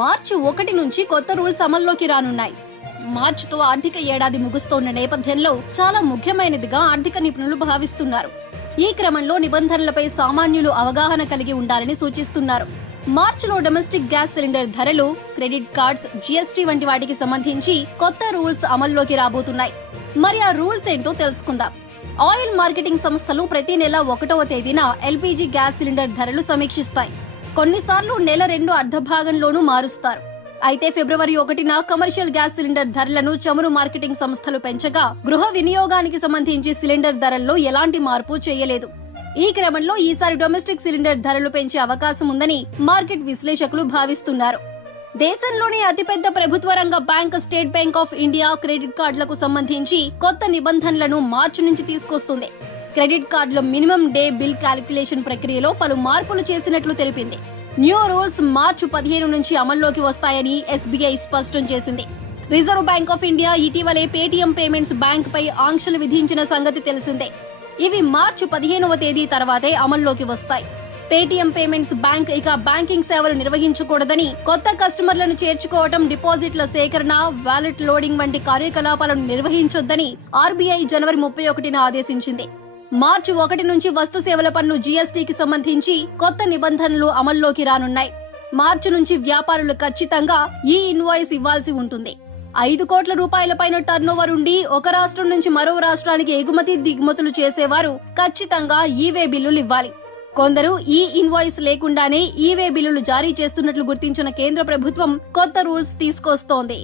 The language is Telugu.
మార్చి 1 నుంచి కొత్త రూల్స్ అమల్లోకి రానున్నాయి. మార్చితో ఆర్థిక ఏడాది ముగుస్తోన్న నేపథ్యంలో చాలా ముఖ్యమైనదిగా ఆర్థిక నిపుణులు భావిస్తున్నారు. ఈ క్రమంలో నిబంధనలపై సామాన్యులు అవగాహన కలిగి ఉండాలని సూచిస్తున్నారు. మార్చిలో డొమెస్టిక్ గ్యాస్ సిలిండర్ ధరలు, క్రెడిట్ కార్డ్స్, జీఎస్టీ వంటి వాటికి సంబంధించి కొత్త రూల్స్ అమల్లోకి రాబోతున్నాయి. మరి ఆ రూల్స్ ఏంటో తెలుసుకుందాం. ఆయిల్ మార్కెటింగ్ సంస్థలు ప్రతి నెల 1వ తేదీన ఎల్పీజీ గ్యాస్ సిలిండర్ ధరలు సమీక్షిస్తాయి. కొన్నిసార్లు నెల 2 అర్ధభాగంలోనూ మారుస్తారు. అయితే ఫిబ్రవరి 1న కమర్షియల్ గ్యాస్ సిలిండర్ ధరలను చమురు మార్కెటింగ్ సంస్థలు పెంచగా గృహ వినియోగానికి సంబంధించి సిలిండర్ ధరల్లో ఎలాంటి మార్పు చేయలేదు. ఈ క్రమంలో ఈసారి డొమెస్టిక్ సిలిండర్ ధరలు పెంచే అవకాశం ఉందని మార్కెట్ విశ్లేషకులు భావిస్తున్నారు. దేశంలోనే అతిపెద్ద ప్రభుత్వ రంగ bank State Bank of India credit కార్డులకు సంబంధించి కొత్త నిబంధనలను మార్చి నుంచి తీసుకొస్తుంది. క్రెడిట్ కార్డుల మినిమం డే బిల్ క్యాలిక్యులేషన్ ప్రక్రియలో పలు మార్పులు చేసినట్లు తెలిపింది. న్యూ రూల్స్ మార్చి 15 నుంచి అమల్లోకి వస్తాయని ఎస్బీఐ స్పష్టం చేసింది. రిజర్వ్ బ్యాంక్ ఆఫ్ ఇండియా ఇటీవలే పేటీఎం పేమెంట్స్ బ్యాంక్ పై ఆంక్షలు విధించిన సంగతి తెలిసిందే. ఇవి మార్చి 15వ తేదీ తర్వాతే అమల్లోకి వస్తాయి. పేటీఎం పేమెంట్స్ బ్యాంక్ ఇక బ్యాంకింగ్ సేవలు నిర్వహించకూడదని, కొత్త కస్టమర్లను చేర్చుకోవడం, డిపాజిట్ల సేకరణ, వాలెట్ లోడింగ్ వంటి కార్యకలాపాలను నిర్వహించొద్దని ఆర్బీఐ జనవరి 31న ఆదేశించింది. మార్చి 1 నుంచి వస్తు సేవల పన్ను జీఎస్టీకి సంబంధించి కొత్త నిబంధనలు అమల్లోకి రానున్నాయి. మార్చి నుంచి వ్యాపారులు ఖచ్చితంగా ఈ ఇన్వాయిస్ ఇవ్వాల్సి ఉంటుంది. 5 కోట్ల రూపాయల పైన టర్నోవర్ ఉండి ఒక రాష్ట్రం నుంచి మరో రాష్ట్రానికి ఎగుమతి దిగుమతులు చేసేవారు ఖచ్చితంగా ఈవే బిల్లులు ఇవ్వాలి. కొందరు ఈ ఇన్వాయిస్ లేకుండానే ఈవే బిల్లులు జారీ చేస్తున్నట్లు గుర్తించిన కేంద్ర ప్రభుత్వం కొత్త రూల్స్ తీసుకొస్తోంది.